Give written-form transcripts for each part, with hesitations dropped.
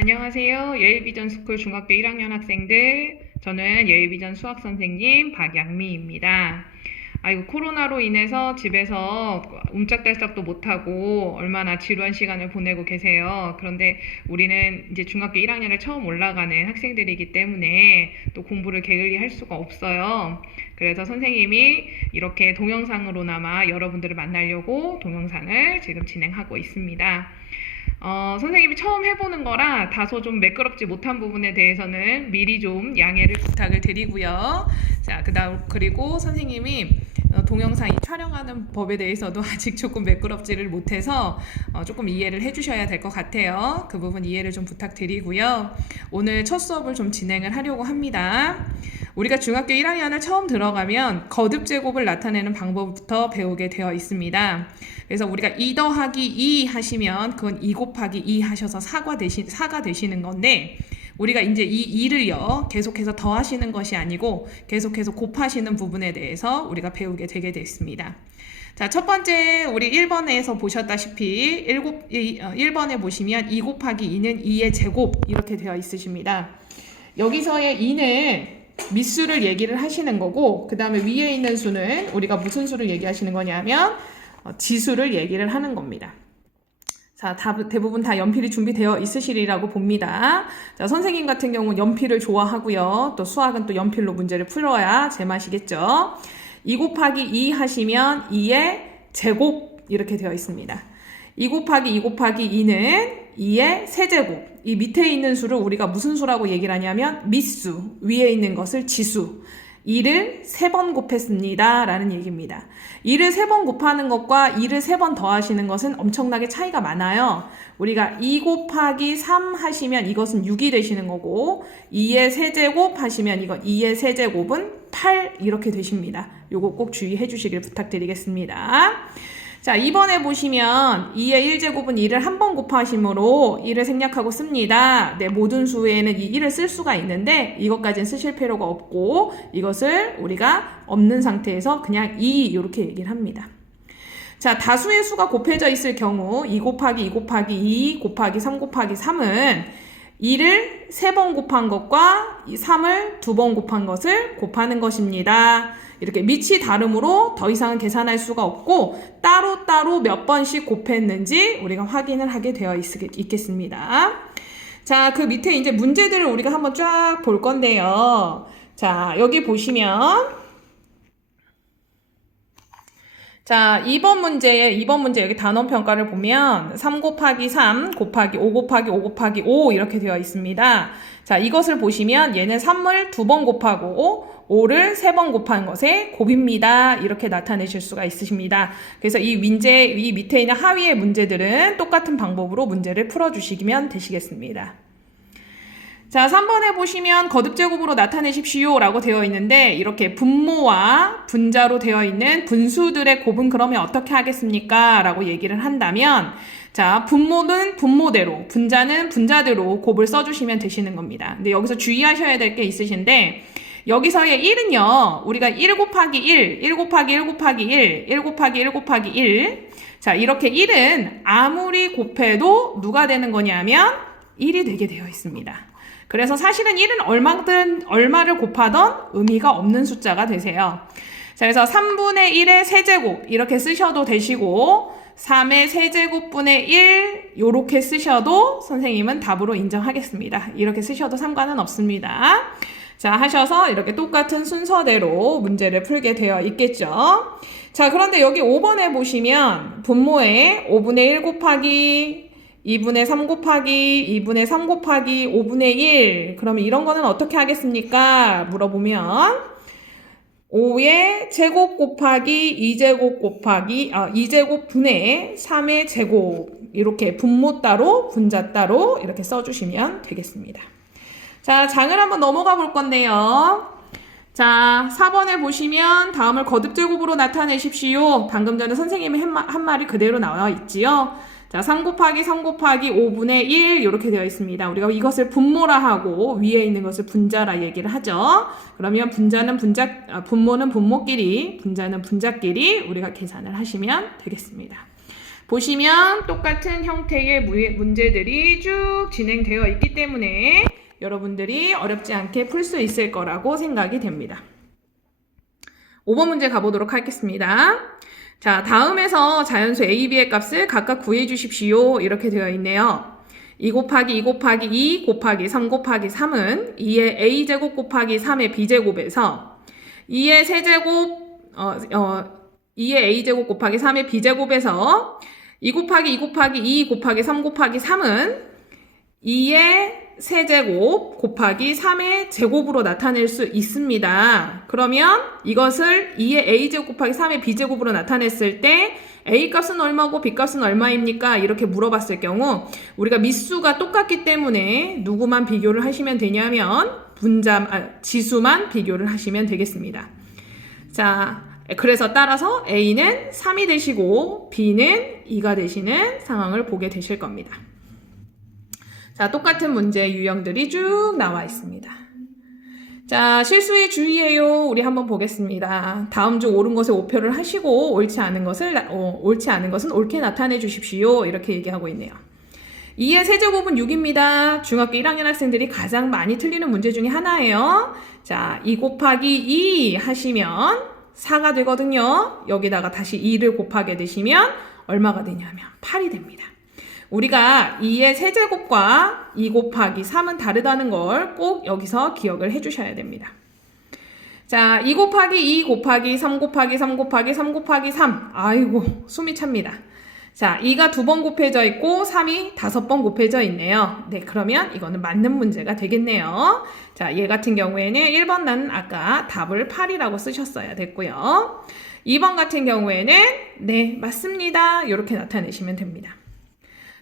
안녕하세요. 예일비전 스쿨 중학교 1학년 학생들. 저는 예일비전 수학 선생님 박양미입니다. 아이고, 코로나로 인해서 집에서 움짝달짝도 못하고 얼마나 지루한 시간을 보내고 계세요. 그런데 우리는 이제 중학교 1학년에 처음 올라가는 학생들이기 때문에 또 공부를 게을리 할 수가 없어요. 그래서 선생님이 이렇게 동영상으로나마 여러분들을 만나려고 동영상을 지금 진행하고 있습니다. 선생님이 처음 해보는 거라 다소 좀 매끄럽지 못한 부분에 대해서는 미리 좀 양해를 부탁을 드리고요. 자, 그리고 선생님이 동영상 촬영하는 법에 대해서도 아직 조금 매끄럽지를 못해서 조금 이해를 해주셔야 될 것 같아요. 그 부분 이해를 좀 부탁드리고요. 오늘 첫 수업을 좀 진행을 하려고 합니다. 우리가 중학교 1학년을 처음 들어가면 거듭 제곱을 나타내는 방법부터 배우게 되어 있습니다. 그래서 우리가 2 더하기 2 하시면 그건 2 곱하기 2 하셔서 4가 되시는 건데, 우리가 이제 이 2를요 계속해서 더하시는 것이 아니고 계속해서 곱하시는 부분에 대해서 우리가 배우게 되게 됐습니다. 자, 첫 번째 우리 1번에서 보셨다시피 1번에 보시면 2 곱하기 2는 2의 제곱 이렇게 되어 있으십니다. 여기서의 2는 밑수를 얘기를 하시는 거고, 그 다음에 위에 있는 수는 우리가 무슨 수를 얘기하시는 거냐면 지수를 얘기를 하는 겁니다. 자, 대부분 다 연필이 준비되어 있으시리라고 봅니다. 자, 선생님 같은 경우는 연필을 좋아하고요. 또 수학은 또 연필로 문제를 풀어야 제맛이겠죠. 2 곱하기 2 하시면 2의 제곱 이렇게 되어 있습니다. 2 곱하기 2 곱하기 2는 2의 세제곱. 이 밑에 있는 수를 우리가 무슨 수라고 얘기를 하냐면 밑수, 위에 있는 것을 지수. 2를 3번 곱했습니다 라는 얘기입니다. 2를 3번 곱하는 것과 2를 3번 더하시는 것은 엄청나게 차이가 많아요. 우리가 2 곱하기 3 하시면 이것은 6이 되시는 거고, 2의 세제곱 하시면 이건 2의 세제곱은 8 이렇게 되십니다. 요거 꼭 주의해 주시길 부탁드리겠습니다. 자, 2번에 보시면 2의 1제곱은 2를 한 번 곱하심으로 2를 생략하고 씁니다. 네, 모든 수에는 이 1을 쓸 수가 있는데 이것까지는 쓰실 필요가 없고, 이것을 우리가 없는 상태에서 그냥 2 이렇게 얘기를 합니다. 자, 다수의 수가 곱해져 있을 경우 2 곱하기 2 곱하기 2 곱하기 3 곱하기 3은 2를 3번 곱한 것과 3을 2번 곱한 것을 곱하는 것입니다. 이렇게 밑이 다름으로 더 이상은 계산할 수가 없고, 따로따로 몇 번씩 곱했는지 우리가 확인을 하게 되어 있겠습니다. 자, 그 밑에 이제 문제들을 우리가 한번 쫙 볼 건데요. 자, 여기 보시면, 자, 2번 문제 여기 단원 평가를 보면 3 곱하기 3 곱하기 5 곱하기 5 곱하기 5 이렇게 되어 있습니다. 자, 이것을 보시면 얘는 3을 2번 곱하고 5를 3번 곱한 것의 곱입니다. 이렇게 나타내실 수가 있으십니다. 그래서 이 밑에 있는 하위의 문제들은 똑같은 방법으로 문제를 풀어주시면 되시겠습니다. 자, 3번에 보시면 거듭제곱으로 나타내십시오 라고 되어 있는데, 이렇게 분모와 분자로 되어 있는 분수들의 곱은 그러면 어떻게 하겠습니까? 라고 얘기를 한다면, 자, 분모는 분모대로, 분자는 분자대로 곱을 써주시면 되시는 겁니다. 근데 여기서 주의하셔야 될 게 있으신데, 여기서의 1은요, 우리가 1 곱하기 1, 1 곱하기 1 곱하기 1, 1 곱하기 1 곱하기 1. 자, 이렇게 1은 아무리 곱해도 누가 되는 거냐면 1이 되게 되어 있습니다. 그래서 사실은 1은 얼마를 곱하던 의미가 없는 숫자가 되세요. 자, 그래서 3분의 1의 세제곱 이렇게 쓰셔도 되시고, 3의 세제곱분의 1 요렇게 쓰셔도 선생님은 답으로 인정하겠습니다. 이렇게 쓰셔도 상관은 없습니다. 자, 하셔서 이렇게 똑같은 순서대로 문제를 풀게 되어 있겠죠. 자, 그런데 여기 5번에 보시면 분모에 5분의 1 곱하기 2분의 3 곱하기 2분의 3 곱하기 5분의 1. 그러면 이런 거는 어떻게 하겠습니까? 물어보면 5의 제곱 곱하기 2제곱 곱하기 2제곱 분의 3의 제곱, 이렇게 분모 따로 분자 따로 이렇게 써주시면 되겠습니다. 자, 장을 한번 넘어가 볼 건데요. 자, 4번에 보시면 다음을 거듭제곱으로 나타내십시오. 방금 전에 선생님이 한 말이 그대로 나와 있지요. 자, 3 곱하기 3 곱하기 5분의 1 이렇게 되어 있습니다. 우리가 이것을 분모라 하고 위에 있는 것을 분자라 얘기를 하죠. 그러면 분모는 분모끼리, 분자는 분자끼리 우리가 계산을 하시면 되겠습니다. 보시면 똑같은 형태의 문제들이 쭉 진행되어 있기 때문에 여러분들이 어렵지 않게 풀 수 있을 거라고 생각이 됩니다. 5번 문제 가보도록 하겠습니다. 자, 다음에서 자연수 A, B의 값을 각각 구해 주십시오. 이렇게 되어 있네요. 2 곱하기 2 곱하기 2 곱하기 3 곱하기 3은 2의 A제곱 곱하기 3의 B제곱에서 2의 세제곱, 2의 A제곱 곱하기 3의 B제곱에서 2 곱하기 2 곱하기 2 곱하기 3 곱하기 3은 2의 세제곱 곱하기 3의 제곱으로 나타낼 수 있습니다. 그러면 이것을 2의 A제곱 곱하기 3의 B제곱으로 나타냈을 때 A값은 얼마고 B값은 얼마입니까? 이렇게 물어봤을 경우 우리가 밑수가 똑같기 때문에 누구만 비교를 하시면 되냐면 지수만 비교를 하시면 되겠습니다. 자, 그래서 따라서 A는 3이 되시고 B는 2가 되시는 상황을 보게 되실 겁니다. 자, 똑같은 문제 유형들이 쭉 나와 있습니다. 자, 실수에 주의해요. 우리 한번 보겠습니다. 다음 중 옳은 것에 오표를 하시고 옳지 않은 것은 옳게 나타내 주십시오. 이렇게 얘기하고 있네요. 2의 세제곱은 6입니다. 중학교 1학년 학생들이 가장 많이 틀리는 문제 중에 하나예요. 자, 2 곱하기 2 하시면 4가 되거든요. 여기다가 다시 2를 곱하게 되시면 얼마가 되냐면 8이 됩니다. 우리가 2의 세제곱과 2 곱하기 3은 다르다는 걸 꼭 여기서 기억을 해주셔야 됩니다. 자, 2 곱하기 2 곱하기 3 곱하기 3 곱하기 3 곱하기 3. 아이고, 숨이 찹니다. 자, 2가 2번 곱해져 있고 3이 5번 곱해져 있네요. 네, 그러면 이거는 맞는 문제가 되겠네요. 자, 얘 같은 경우에는 1번은 아까 답을 8이라고 쓰셨어야 됐고요. 2번 같은 경우에는 네, 맞습니다. 이렇게 나타내시면 됩니다.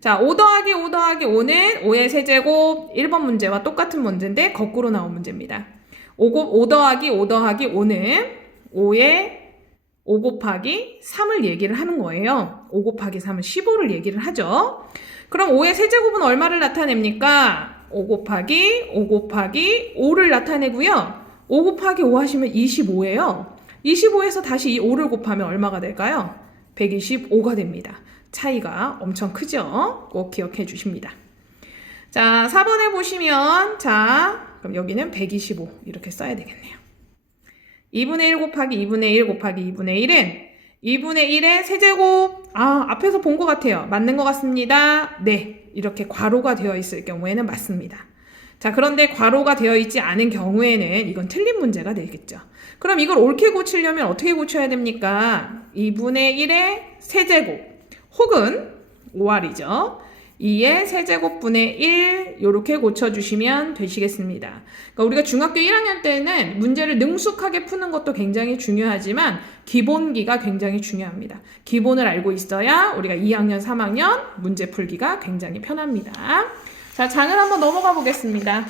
자, 5 더하기 5 더하기 5는 5의 세제곱 1번 문제와 똑같은 문제인데 거꾸로 나온 문제입니다. 5 더하기 5 더하기 5는 5 곱하기 3을 얘기를 하는 거예요. 5 곱하기 3은 15를 얘기를 하죠. 그럼 5의 세제곱은 얼마를 나타냅니까? 5 곱하기 5를 나타내고요. 5 곱하기 5 하시면 25예요. 25에서 다시 이 5를 곱하면 얼마가 될까요? 125가 됩니다. 차이가 엄청 크죠? 꼭 기억해 주십니다. 자, 4번에 보시면 자, 그럼 여기는 125 이렇게 써야 되겠네요. 2분의 1 곱하기 2분의 1 곱하기 2분의 1은 2분의 1의 세제곱. 앞에서 본 것 같아요. 맞는 것 같습니다. 네, 이렇게 괄호가 되어 있을 경우에는 맞습니다. 자, 그런데 괄호가 되어 있지 않은 경우에는 이건 틀린 문제가 되겠죠. 그럼 이걸 옳게 고치려면 어떻게 고쳐야 됩니까? 2분의 1의 세제곱 혹은 5R이죠. 2의 세제곱분의 1 이렇게 고쳐주시면 되시겠습니다. 그러니까 우리가 중학교 1학년 때는 문제를 능숙하게 푸는 것도 굉장히 중요하지만 기본기가 굉장히 중요합니다. 기본을 알고 있어야 우리가 2학년, 3학년 문제 풀기가 굉장히 편합니다. 자, 장을 한번 넘어가 보겠습니다.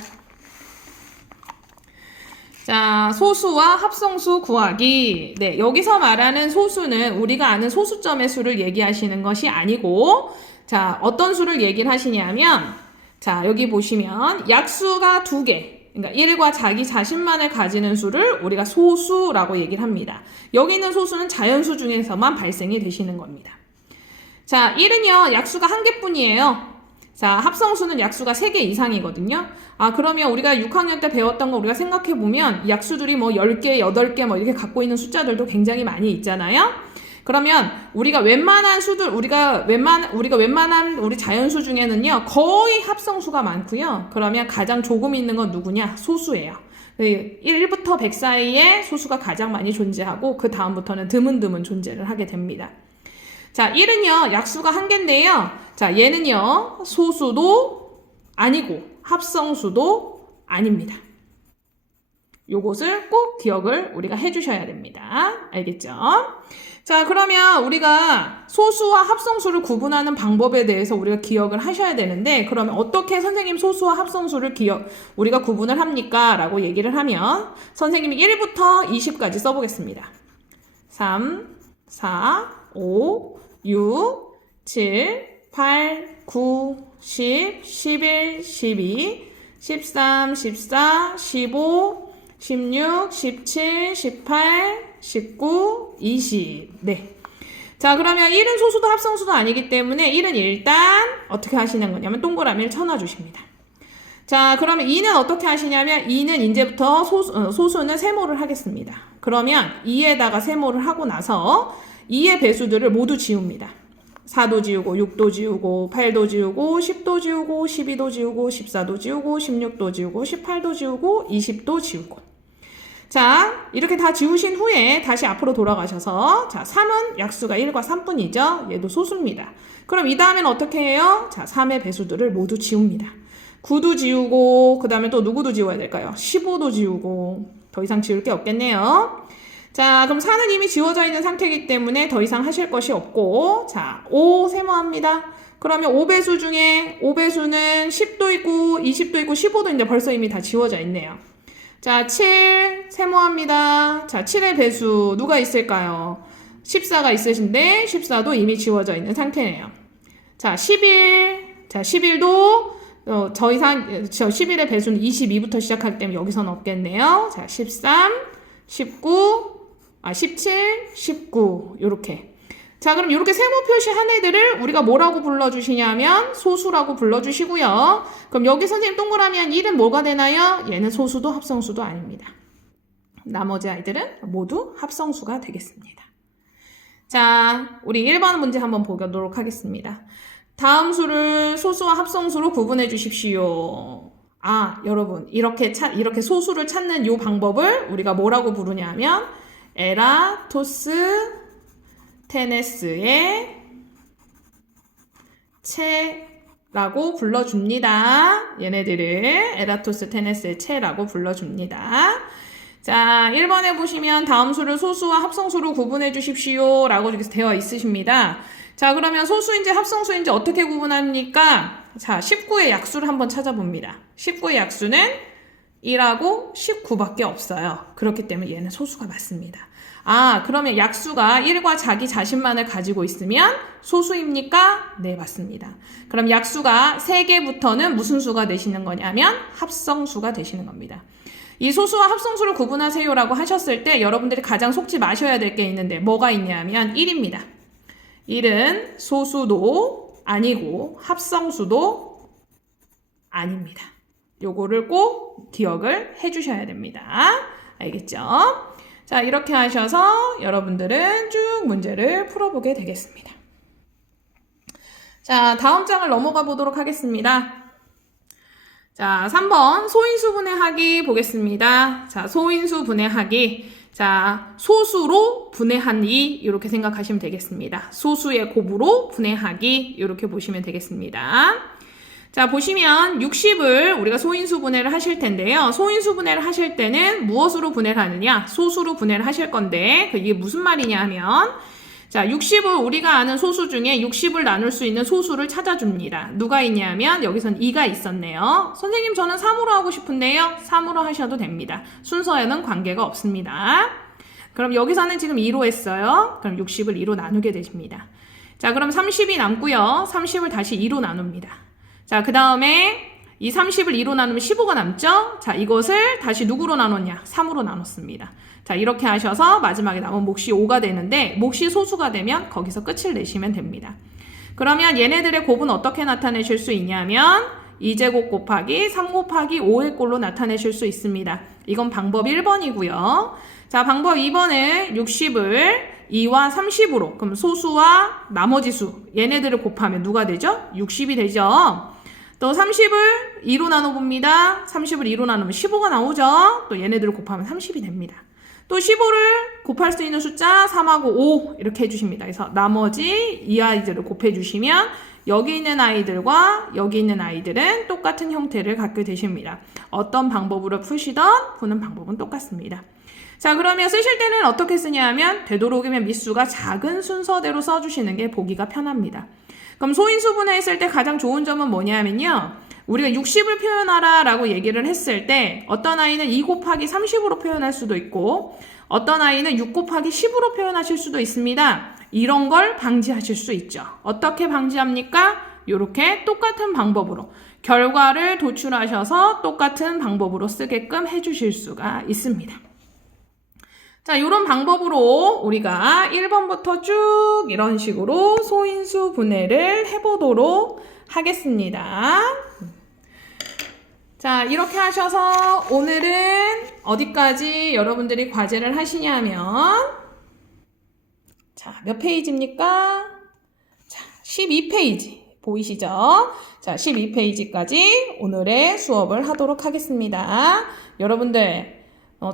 자, 소수와 합성수 구하기. 네, 여기서 말하는 소수는 우리가 아는 소수점의 수를 얘기하시는 것이 아니고, 자, 어떤 수를 얘기를 하시냐면, 자, 여기 보시면 약수가 2개, 그러니까 1과 자기 자신만을 가지는 수를 우리가 소수라고 얘기를 합니다. 여기 있는 소수는 자연수 중에서만 발생이 되시는 겁니다. 자, 1은요, 약수가 1개뿐이에요. 자, 합성수는 약수가 3개 이상이거든요. 그러면 우리가 6학년 때 배웠던 거 우리가 생각해보면 약수들이 뭐 10개, 8개 뭐 이렇게 갖고 있는 숫자들도 굉장히 많이 있잖아요. 그러면 우리가 웬만한 수들, 우리가 웬만한 우리 자연수 중에는요, 거의 합성수가 많고요. 그러면 가장 조금 있는 건 누구냐? 소수예요. 1부터 100 사이에 소수가 가장 많이 존재하고 그 다음부터는 드문드문 존재를 하게 됩니다. 자, 1은요, 약수가 1개인데요. 자, 얘는요, 소수도 아니고 합성수도 아닙니다. 요것을 꼭 기억을 우리가 해주셔야 됩니다. 알겠죠? 자, 그러면 우리가 소수와 합성수를 구분하는 방법에 대해서 우리가 기억을 하셔야 되는데, 그러면 어떻게 선생님 소수와 합성수를 우리가 구분을 합니까? 라고 얘기를 하면 선생님이 1부터 20까지 써보겠습니다. 3, 4, 5, 6, 7, 8, 9, 10, 11, 12, 13, 14, 15, 16, 17, 18, 19, 20. 네. 자, 그러면 1은 소수도 합성수도 아니기 때문에 1은 일단 어떻게 하시는 거냐면 동그라미를 쳐놔주십니다. 자, 그러면 2는 어떻게 하시냐면 2는 이제부터 소수는 세모를 하겠습니다. 그러면 2에다가 세모를 하고 나서 2의 배수들을 모두 지웁니다. 4도 지우고 6도 지우고 8도 지우고 10도 지우고 12도 지우고 14도 지우고 16도 지우고 18도 지우고 20도 지우고. 자, 이렇게 다 지우신 후에 다시 앞으로 돌아가셔서 자, 3은 약수가 1과 3뿐이죠. 얘도 소수입니다. 그럼 이 다음에는 어떻게 해요? 자, 3의 배수들을 모두 지웁니다. 9도 지우고 그 다음에 또 누구도 지워야 될까요? 15도 지우고 더 이상 지울 게 없겠네요. 자, 그럼 4는 이미 지워져 있는 상태이기 때문에 더 이상 하실 것이 없고 자, 5 세모합니다. 그러면 5배수 중에 5배수는 10도 있고 20도 있고 15도 이제 벌써 이미 다 지워져 있네요. 자, 7 세모합니다. 자, 7의 배수 누가 있을까요? 14가 있으신데 14도 이미 지워져 있는 상태네요. 자, 11. 자, 11도 더 이상 11의 배수는 22부터 시작하기 때문에 여기서는 없겠네요. 자, 13, 17, 19 요렇게. 자, 그럼 이렇게 세모 표시한 애들을 우리가 뭐라고 불러주시냐면 소수라고 불러주시고요. 그럼 여기 선생님 동그라미 한 1은 뭐가 되나요? 얘는 소수도 합성수도 아닙니다. 나머지 아이들은 모두 합성수가 되겠습니다. 자, 우리 1번 문제 한번 보도록 하겠습니다. 다음 수를 소수와 합성수로 구분해 주십시오. 아, 여러분, 이렇게 소수를 찾는 이 방법을 우리가 뭐라고 부르냐면 에라토스테네스의 체라고 불러줍니다. 얘네들을 에라토스테네스의 체라고 불러줍니다. 자, 1번에 보시면 다음 수를 소수와 합성수로 구분해 주십시오 라고 이렇게 되어 있으십니다. 자, 그러면 소수인지 합성수인지 어떻게 구분합니까? 자, 19의 약수를 한번 찾아봅니다. 19의 약수는 1하고 19밖에 없어요. 그렇기 때문에 얘는 소수가 맞습니다. 아, 그러면 약수가 1과 자기 자신만을 가지고 있으면 소수입니까? 네, 맞습니다. 그럼 약수가 3개부터는 무슨 수가 되시는 거냐면 합성수가 되시는 겁니다. 이 소수와 합성수를 구분하세요라고 하셨을 때 여러분들이 가장 속지 마셔야 될 게 있는데 뭐가 있냐면 1입니다. 1은 소수도 아니고 합성수도 아닙니다. 요거를 꼭 기억을 해주셔야 됩니다. 알겠죠? 자, 이렇게 하셔서 여러분들은 쭉 문제를 풀어보게 되겠습니다. 자, 다음 장을 넘어가 보도록 하겠습니다. 자, 3번 소인수 분해하기 보겠습니다. 자, 소인수 분해하기. 자, 소수로 분해하기 이렇게 생각하시면 되겠습니다. 소수의 곱으로 분해하기 이렇게 보시면 되겠습니다. 자, 보시면 60을 우리가 소인수 분해를 하실 텐데요. 소인수 분해를 하실 때는 무엇으로 분해를 하느냐? 소수로 분해를 하실 건데 이게 무슨 말이냐 하면 자, 60을 우리가 아는 소수 중에 60을 나눌 수 있는 소수를 찾아줍니다. 누가 있냐면 여기선 2가 있었네요. 선생님 저는 3으로 하고 싶은데요. 3으로 하셔도 됩니다. 순서에는 관계가 없습니다. 그럼 여기서는 지금 2로 했어요. 그럼 60을 2로 나누게 되십니다. 자, 그럼 30이 남고요. 30을 다시 2로 나눕니다. 자, 그 다음에 이 30을 2로 나누면 15가 남죠? 자, 이것을 다시 누구로 나눴냐? 3으로 나눴습니다. 자, 이렇게 하셔서 마지막에 남은 몫이 5가 되는데 몫이 소수가 되면 거기서 끝을 내시면 됩니다. 그러면 얘네들의 곱은 어떻게 나타내실 수 있냐면 2제곱 곱하기 3 곱하기 5의 꼴로 나타내실 수 있습니다. 이건 방법 1번이고요. 자, 방법 2번은 60을 2와 30으로 그럼 소수와 나머지 수 얘네들을 곱하면 누가 되죠? 60이 되죠. 또 30을 2로 나눠봅니다. 30을 2로 나누면 15가 나오죠. 또 얘네들을 곱하면 30이 됩니다. 또 15를 곱할 수 있는 숫자 3하고 5 이렇게 해주십니다. 그래서 나머지 이 아이들을 곱해주시면 여기 있는 아이들과 여기 있는 아이들은 똑같은 형태를 갖게 되십니다. 어떤 방법으로 푸시던 푸는 방법은 똑같습니다. 자, 그러면 쓰실 때는 어떻게 쓰냐면 되도록이면 밑수가 작은 순서대로 써주시는 게 보기가 편합니다. 그럼 소인수 분해했을 때 가장 좋은 점은 뭐냐면요. 우리가 60을 표현하라 라고 얘기를 했을 때 어떤 아이는 2 곱하기 30으로 표현할 수도 있고 어떤 아이는 6 곱하기 10으로 표현하실 수도 있습니다. 이런 걸 방지하실 수 있죠. 어떻게 방지합니까? 이렇게 똑같은 방법으로 결과를 도출하셔서 똑같은 방법으로 쓰게끔 해주실 수가 있습니다. 자, 이런 방법으로 우리가 1번부터 쭉 이런 식으로 소인수 분해를 해보도록 하겠습니다. 자, 이렇게 하셔서 오늘은 어디까지 여러분들이 과제를 하시냐면, 자, 몇 페이지입니까? 자, 12페이지. 보이시죠? 자, 12페이지까지 오늘의 수업을 하도록 하겠습니다. 여러분들,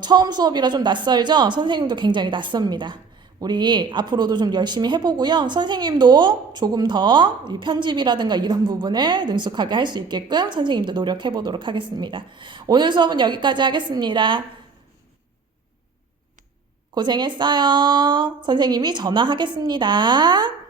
처음 수업이라 좀 낯설죠? 선생님도 굉장히 낯섭니다. 우리 앞으로도 좀 열심히 해보고요. 선생님도 조금 더 이 편집이라든가 이런 부분을 능숙하게 할 수 있게끔 선생님도 노력해보도록 하겠습니다. 오늘 수업은 여기까지 하겠습니다. 고생했어요. 선생님이 전화하겠습니다.